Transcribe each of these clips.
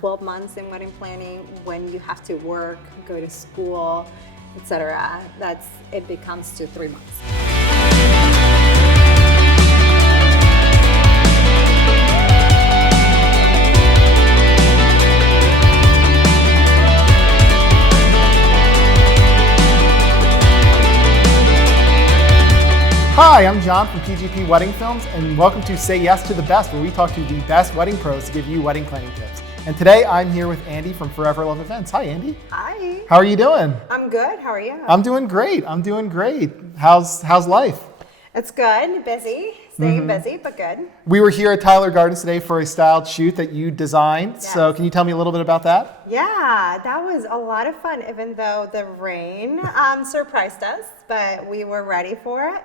12 months in wedding planning, when you have to work, go to school, etc., it becomes to 3 months. Hi, I'm John from PGP Wedding Films, and welcome to Say Yes to the Best, where we talk to the best wedding pros to give you wedding planning tips. And today I'm here with Andi from Forever Love Events. Hi, Andi. Hi. How are you doing? I'm good. How are you? I'm doing great. How's life? It's good. Busy. Staying busy, but good. We were here at Tyler Gardens today for a styled shoot that you designed. Yes. So can you tell me a little bit about that? Yeah, that was a lot of fun, even though the rain surprised us, but we were ready for it.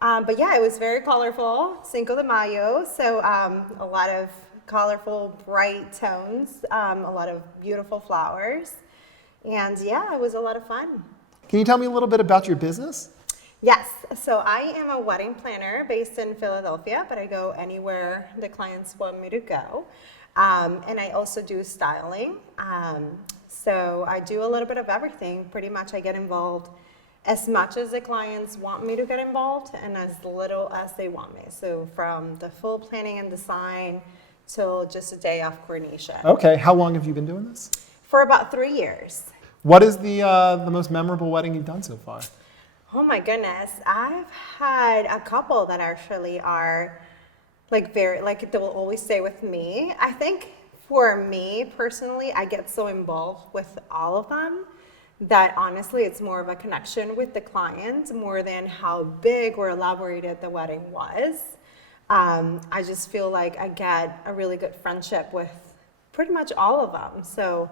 But yeah, it was very colorful, Cinco de Mayo, so a lot of colorful, bright tones, a lot of beautiful flowers, and yeah, it was a lot of fun. Can you tell me a little bit about your business? Yes, so I am a wedding planner based in Philadelphia, but I go anywhere the clients want me to go, and I also do styling, so I do a little bit of everything. Pretty much I get involved as much as the clients want me to get involved and as little as they want me. So from the full planning and design till just a day of coordination. Okay, how long have you been doing this? For about 3 years. What is the most memorable wedding you've done so far? Oh my goodness, I've had a couple that actually are they will always stay with me. I think for me personally, I get so involved with all of them that honestly it's more of a connection with the client more than how big or elaborated the wedding was. I just feel like I get a really good friendship with pretty much all of them. So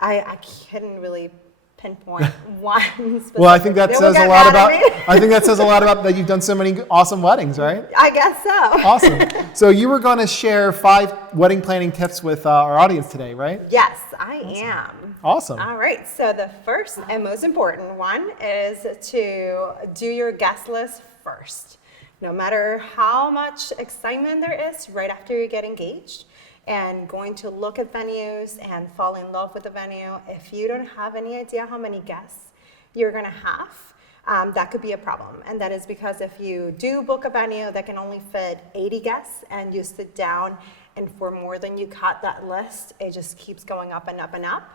I couldn't really pinpoint one specific. Well, I think that says a lot about that you've done so many awesome weddings, right? I guess so. Awesome. So you were going to share 5 wedding planning tips with our audience today, right? Yes, I am. Awesome. All right, so the first and most important one is to do your guest list first. No matter how much excitement there is right after you get engaged and going to look at venues and fall in love with the venue, if you don't have any idea how many guests you're gonna have, that could be a problem. And that is because if you do book a venue that can only fit 80 guests and you sit down and for more than you cut that list, it just keeps going up and up and up.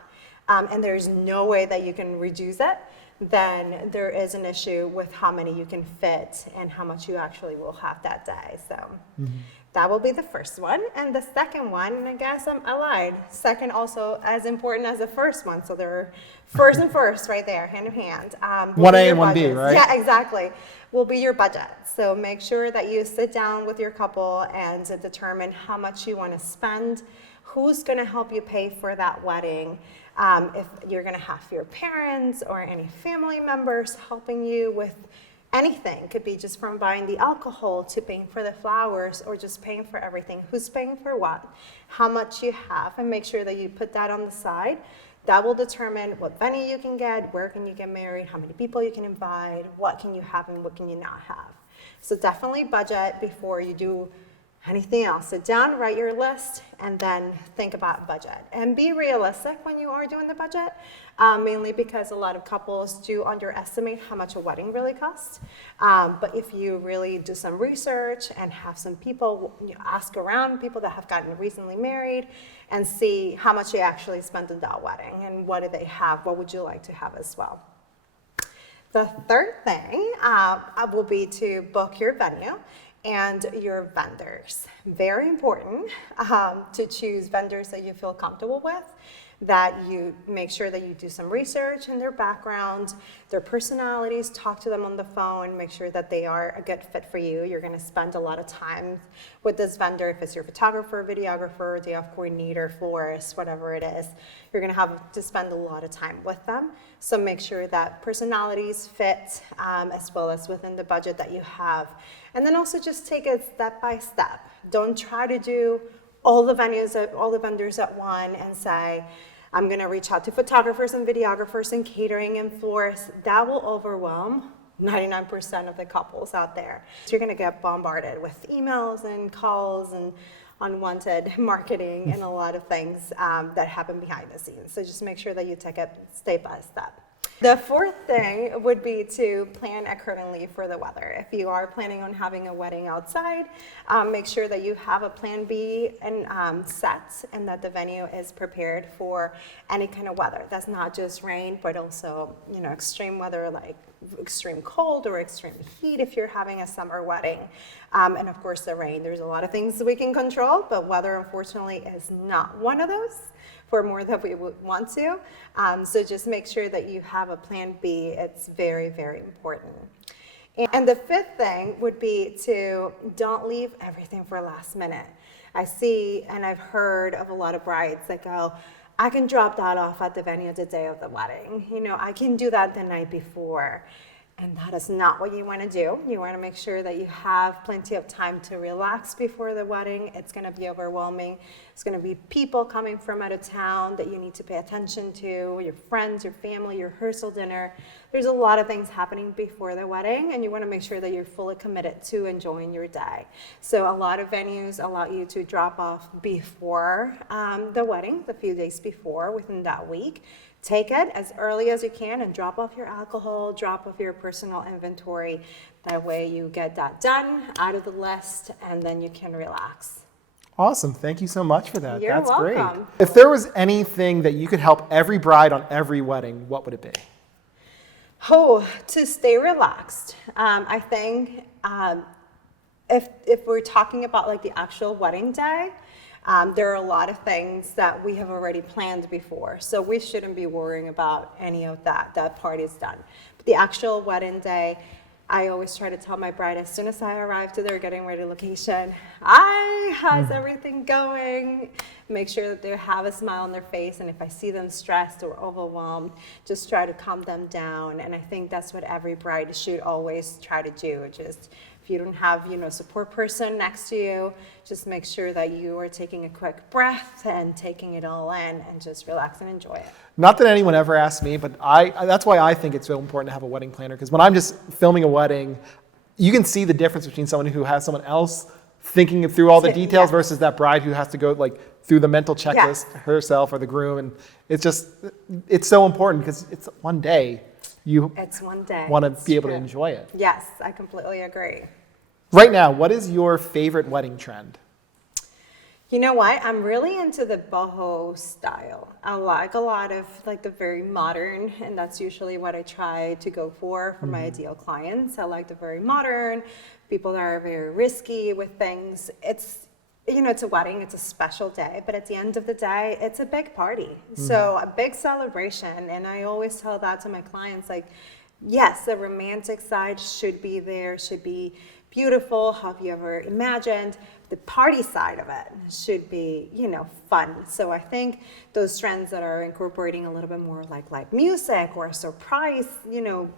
And there's no way that you can reduce it, then there is an issue with how many you can fit and how much you actually will have that day. So that will be the first one. And the second one, and I guess I lied, second also as important as the first one. So they're first and first right there, hand in hand. 1A and 1B, right? Yeah, exactly. Will be your budget. So make sure that you sit down with your couple and determine how much you want to spend, who's going to help you pay for that wedding. If you're going to have your parents or any family members helping you with anything, could be just from buying the alcohol to paying for the flowers or just paying for everything. Who's paying for what? How much you have, and make sure that you put that on the side. That will determine what venue you can get, where can you get married, how many people you can invite, what can you have and what can you not have. So definitely budget before you do anything else. Sit down, write your list, and then think about budget. And be realistic when you are doing the budget, mainly because a lot of couples do underestimate how much a wedding really costs. But if you really do some research and have some people, ask around people that have gotten recently married and see how much you actually spent on that wedding and what do they have, what would you like to have as well. The third thing will be to book your venue and your vendors. Very important to choose vendors that you feel comfortable with, that you make sure that you do some research in their background, their personalities, talk to them on the phone, make sure that they are a good fit for you. You're gonna spend a lot of time with this vendor, if it's your photographer, videographer, day off coordinator, florist, whatever it is. You're gonna have to spend a lot of time with them. So make sure that personalities fit as well as within the budget that you have. And then also just take it step by step. Don't try to do all the venues, all the vendors at one and say, I'm gonna reach out to photographers and videographers and catering and florists. That will overwhelm 99% of the couples out there. So you're gonna get bombarded with emails and calls and unwanted marketing and a lot of things that happen behind the scenes. So just make sure that you take it step by step. The fourth thing would be to plan accordingly for the weather. If you are planning on having a wedding outside, make sure that you have a plan B and set, and that the venue is prepared for any kind of weather. That's not just rain, but also, you know, extreme weather like extreme cold or extreme heat if you're having a summer wedding. And of course the rain. There's a lot of things we can control, but weather unfortunately is not one of those, for more than we would want to. So just make sure that you have a plan B. It's very, very important. And the fifth thing would be to don't leave everything for last minute. I see and I've heard of a lot of brides that go, I can drop that off at the venue the day of the wedding. You know, I can do that the night before. And that is not what you want to do. You want to make sure that you have plenty of time to relax before the wedding. It's going to be overwhelming. It's going to be people coming from out of town that you need to pay attention to, your friends, your family, your rehearsal dinner. There's a lot of things happening before the wedding, and you want to make sure that you're fully committed to enjoying your day. So a lot of venues allow you to drop off before the wedding, a few days before, within that week. Take it as early as you can and drop off your alcohol, drop off your personal inventory. That way you get that done, out of the list, and then you can relax. Awesome. Thank you so much for that. You're That's welcome. great. If there was anything that you could help every bride on every wedding, what would it be? Oh, to stay relaxed. I think if we're talking about like the actual wedding day, there are a lot of things that we have already planned before, so we shouldn't be worrying about any of that. That part is done. But the actual wedding day, I always try to tell my bride as soon as I arrive to their getting ready location, how's everything going? Make sure that they have a smile on their face, and if I see them stressed or overwhelmed, just try to calm them down. And I think that's what every bride should always try to do. Just if you don't have, you know, a support person next to you, just make sure that you are taking a quick breath and taking it all in and just relax and enjoy it. Not that anyone ever asked me, but that's why I think it's so important to have a wedding planner, because when I'm just filming a wedding, you can see the difference between someone who has someone else thinking through all the details versus that bride who has to go like through the mental checklist herself or the groom. And it's so important because it's one day. It's one day. Want to be able to enjoy it. Yes, I completely agree. Right now, what is your favorite wedding trend? You know what? I'm really into the boho style. I like a lot of like the very modern, and that's usually what I try to go for my ideal clients. I like the very modern, people that are very risky with things. It's, you know, it's a wedding, it's a special day, but at the end of the day, it's a big party. So a big celebration, and I always tell that to my clients, like, yes, the romantic side should be there, should be beautiful, have you ever imagined? The party side of it should be, you know, fun. So I think those trends that are incorporating a little bit more like live music or a surprise, you know,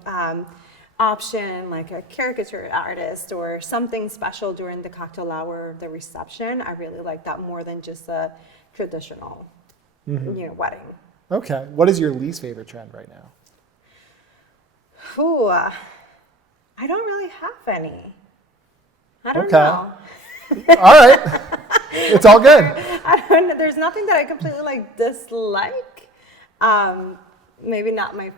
option, like a caricature artist or something special during the cocktail hour or the reception, I really like that more than just a traditional, you know, wedding. Okay. What is your least favorite trend right now? Ooh, I don't really have any. I don't know. All right. It's all good. I don't know. There's nothing that I completely like dislike. Maybe not my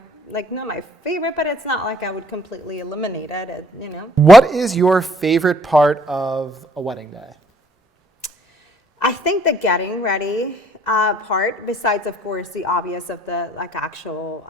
favorite, but it's not like I would completely eliminate it, you know. What is your favorite part of a wedding day? I think the getting ready part, besides of course the obvious of the like actual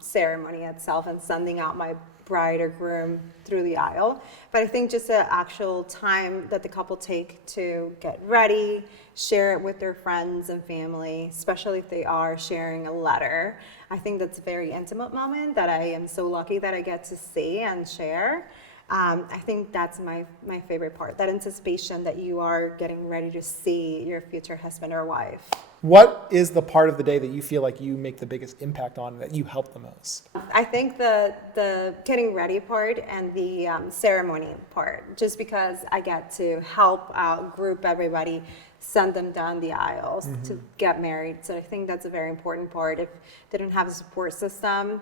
ceremony itself and sending out my bride or groom through the aisle, but I think just the actual time that the couple take to get ready, share it with their friends and family, especially if they are sharing a letter. I think that's a very intimate moment that I am so lucky that I get to see and share. I think that's my favorite part, that anticipation that you are getting ready to see your future husband or wife. What is the part of the day that you feel like you make the biggest impact on, that you help the most? I think the getting ready part and the ceremony part, just because I get to help out, group everybody, send them down the aisles to get married. So I think that's a very important part. If they don't have a support system,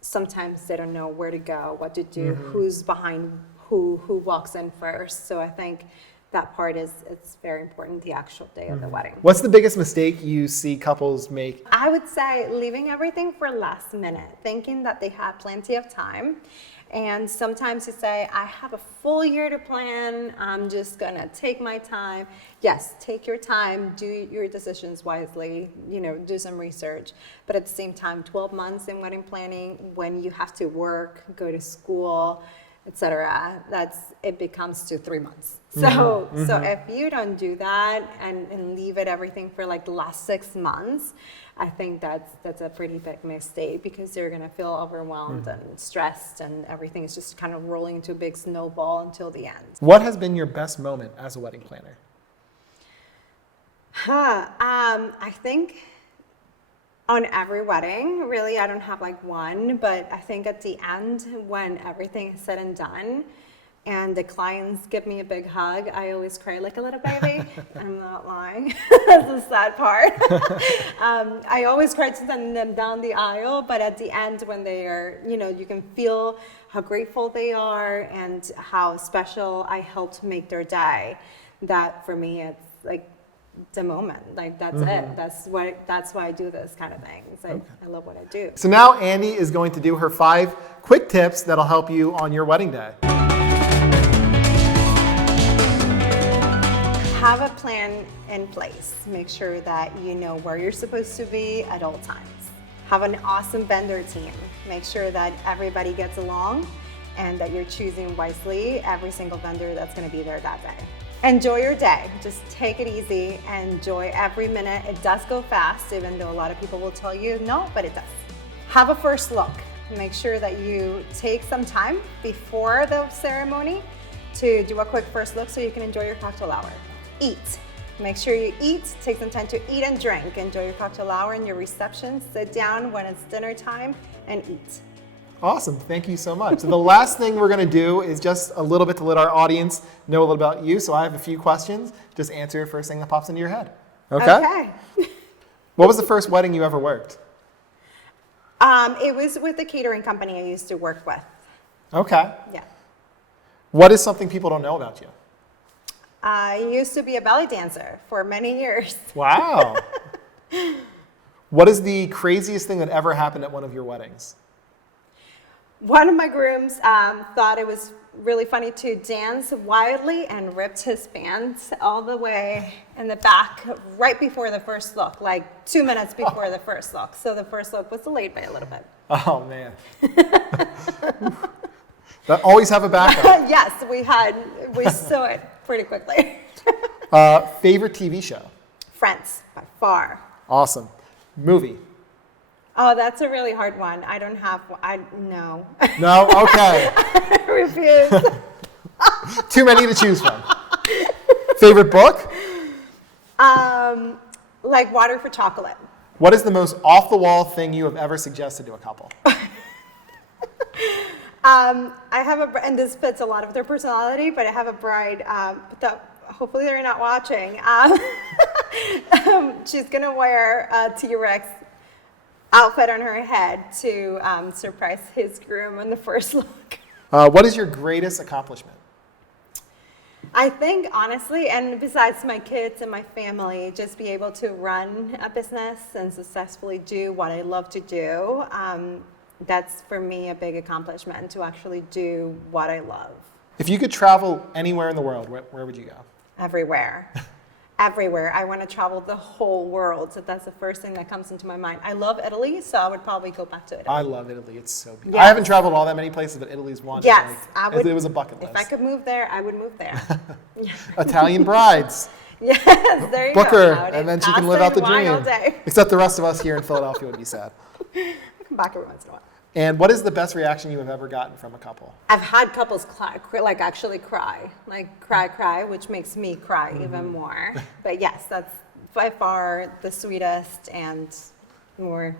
sometimes they don't know where to go, what to do, who's behind who walks in first. So I think that part it's very important, the actual day of the wedding. What's the biggest mistake you see couples make? I would say leaving everything for last minute, thinking that they have plenty of time. And sometimes you say, I have a full year to plan. I'm just going to take my time. Yes, take your time, do your decisions wisely, do some research. But at the same time, 12 months in wedding planning, when you have to work, go to school, etc., it becomes to 3 months. So if you don't do that and leave it everything for like the last 6 months, I think that's a pretty big mistake, because you're gonna feel overwhelmed and stressed, and everything is just kind of rolling into a big snowball until the end. What has been your best moment as a wedding planner? I think on every wedding, really, I don't have like one, but I think at the end, when everything is said and done, and the clients give me a big hug, I always cry like a little baby. I'm not lying. That's the sad part. I always cry to send them down the aisle, but at the end, when they are, you can feel how grateful they are and how special I helped make their day. That for me, it's like the moment. Like that's it. That's why I do this kind of things. I love what I do. So now Andi is going to do her 5 quick tips that'll help you on your wedding day. Have a plan in place. Make sure that you know where you're supposed to be at all times. Have an awesome vendor team. Make sure that everybody gets along and that you're choosing wisely every single vendor that's going to be there that day. Enjoy your day. Just take it easy and enjoy every minute. It does go fast, even though a lot of people will tell you no, but it does. Have a first look. Make sure that you take some time before the ceremony to do a quick first look so you can enjoy your cocktail hour. Eat. Make sure you eat. Take some time to eat and drink. Enjoy your cocktail hour and your reception. Sit down when it's dinner time and eat. Awesome. Thank you so much. So the last thing we're going to do is just a little bit to let our audience know a little about you. So I have a few questions. Just answer your first thing that pops into your head. Okay? What was the first wedding you ever worked? It was with the catering company I used to work with. Okay. Yeah. What is something people don't know about you? I used to be a belly dancer for many years. Wow. What is the craziest thing that ever happened at one of your weddings? One of my grooms thought it was really funny to dance wildly and ripped his pants all the way in the back right before the first look, like 2 minutes before the first look. So the first look was delayed by a little bit. Oh, man. That always have a backup. Yes, we saw it pretty quickly. Favorite TV show? Friends, by far. Awesome. Movie? Oh, that's a really hard one. I don't have one. No. No? Okay. I refuse. Too many to choose from. Favorite book? Like Water for Chocolate. What is the most off-the-wall thing you have ever suggested to a couple? I have and this fits a lot of their personality, but I have a bride that hopefully they're not watching. She's gonna wear a T-Rex outfit on her head to surprise his groom on the first look. What is your greatest accomplishment? I think, honestly, and besides my kids and my family, just be able to run a business and successfully do what I love to do. That's, for me, a big accomplishment, to actually do what I love. If you could travel anywhere in the world, where would you go? Everywhere. Everywhere. I want to travel the whole world. So that's the first thing that comes into my mind. I love Italy, so I would probably go back to Italy. I love Italy. It's so beautiful. Yes. I haven't traveled all that many places, but Italy's one. Yes, I would. It was a bucket list. If I could move there, I would move there. Italian brides. Yes, there you Book go. her, and then she can live out the Pasta and wine dream. all day. Except the rest of us here in Philadelphia would be sad. I come back every once in a while. And what is the best reaction you have ever gotten from a couple? I've had couples actually cry, which makes me cry even more. But yes, that's by far the sweetest and more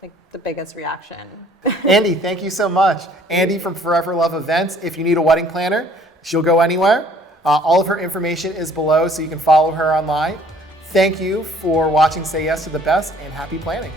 like the biggest reaction. Andi, thank you so much. Andi from Forever Love Events. If you need a wedding planner, she'll go anywhere. All of her information is below, so you can follow her online. Thank you for watching Say Yes to the Best, and happy planning.